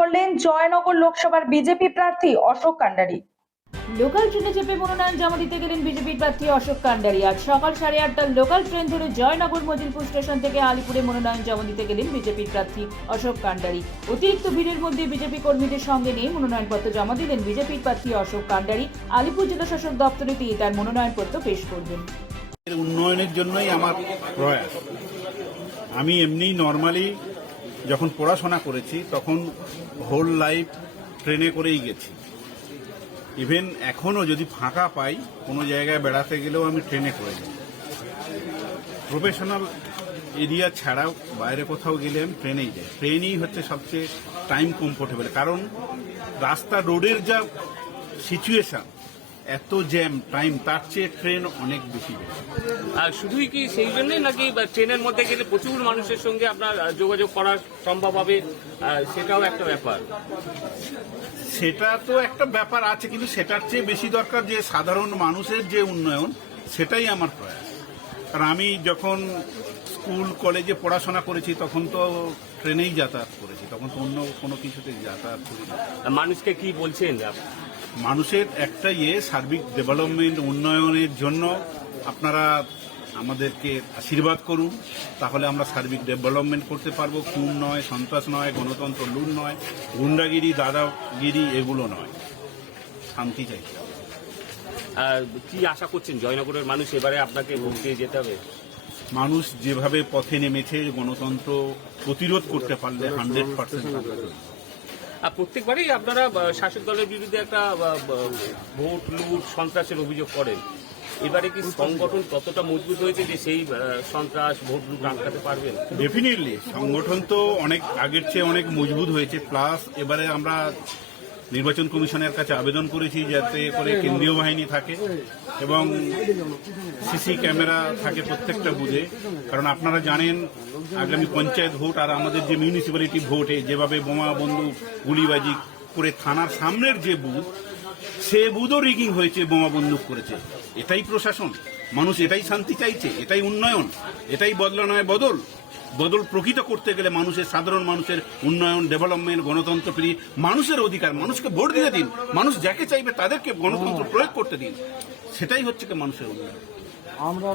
করলেন জয়নগর লোকসভার বিজেপি প্রার্থী অশোক কান্ডারি। লোকাল ট্রেনে চেপে মনোনয়ন জমা দিতে গেলেন বিজেপির প্রার্থী অশোক কান্ডারি। আজ সকাল 8:30টার লোকাল ট্রেন ধরে জয়নগর মজিলপুর স্টেশন থেকে আলিপুরে মনোনয়ন জমা দিতে গেলেন বিজেপির প্রার্থী অশোক কান্ডারি। অতিরিক্ত ভিড়ের মধ্যে বিজেপি কর্মীদের সঙ্গে নিয়ে মনোনয়নপত্র জমা দিলেন বিজেপির প্রার্থী অশোক কান্ডারি। আলিপুর জেলা শাসক দপ্তরে তিনি তার মনোনয়নপত্র পেশ করবেন। উন্নয়নের জন্যই আমার প্রয়াস। আমি এমনি নর্মালি যখন পড়াশোনা করেছি তখন হোল লাইফ ট্রেনে করেই গেছি। ইভেন এখনও যদি ফাঁকা পাই কোনো জায়গায় বেড়াতে গেলেও আমি ট্রেনে করে যাই। প্রফেশনাল এরিয়া ছাড়াও বাইরে কোথাও গেলে আমি ট্রেনেই যাই। ট্রেনই হচ্ছে সবচেয়ে টাইম কমফোর্টেবল, কারণ রাস্তা রোডের যা সিচুয়েশন, এত জ্যাম টাইম, তার চেয়ে ট্রেন অনেক বেশি। আর শুধুই কি সেই জন্যই নাকি ট্রেনের মধ্যে গেলে প্রচুর মানুষের সঙ্গে আপনার যোগাযোগ করা সম্ভব হবে, সেটাও একটা ব্যাপার? সেটা তো একটা ব্যাপার আছে, কিন্তু সেটার চেয়ে বেশি দরকার যে সাধারণ মানুষের যে উন্নয়ন, সেটাই আমার প্রয়াস। কারণ আমি যখন স্কুল কলেজে পড়াশোনা করেছি তখন তো ট্রেনেই যাতায়াত করেছি, তখন তো অন্য কোনো কিছুতে যাতায়াত করি না। মানুষকে কি বলছেন? মানুষের একটা সার্বিক ডেভেলপমেন্ট উন্নয়নের জন্য আপনারা আমাদেরকে আশীর্বাদ করুন, তাহলে আমরা সার্বিক ডেভেলপমেন্ট করতে পারবো। খুন নয়, সন্ত্রাস নয়, গণতন্ত্র লুট নয়, গুন্ডাগিরি দাদাগিরি এগুলো নয়, শান্তি চাইছে। কি আশা করছেন জয়নগরের মানুষ এবারে আপনাকে ভোট দিয়ে যেতে হবে? মানুষ যেভাবে পথে নেমেছে গণতন্ত্র প্রতিরোধ করতে পারলে 100%। আর প্রত্যেকবারই আপনারা শাসক দলের বিরুদ্ধে একটা ভোট লুট সন্ত্রাসের অভিযোগ করেন। এবারে কি সংগঠন ততটা মজবুত হয়েছে যে সেই সন্ত্রাস ভোট লুট আটকাতে পারবেন? ডেফিনেটলি সংগঠন তো অনেক আগের চেয়ে অনেক মজবুত হয়েছে। প্লাস এবারে আমরা নির্বাচন কমিশনের কাছে আবেদন করেছি যাতে করে কেন্দ্রীয় বাহিনী থাকে এবং সিসি ক্যামেরা থাকে প্রত্যেকটা বুথে। কারণ আপনারা জানেন আগামী পঞ্চায়েত ভোট আর আমাদের যে মিউনিসিপ্যালিটি ভোটে যেভাবে বোমা বন্দুক গুলিবাজি করে থানার সামনের যে বুথ, সে বুথও রিগিং হয়েছে, বোমা বন্দুক করেছে। এটাই প্রশাসন, মানুষ এটাই শান্তি চাইছে, এটাই উন্নয়ন, এটাই বদলা নয় বদল। বদল প্রকৃত করতে গেলে মানুষের, সাধারণ মানুষের উন্নয়ন, ডেভেলপমেন্ট, গণতন্ত্র ফিরিয়ে মানুষের অধিকার, মানুষকে ভোট দিয়ে দিন, মানুষ যাকে চাইবে তাদেরকে গণতন্ত্র প্রয়োগ করতে দিন, সেটাই হচ্ছে কি মানুষের উন্নয়ন। আমরা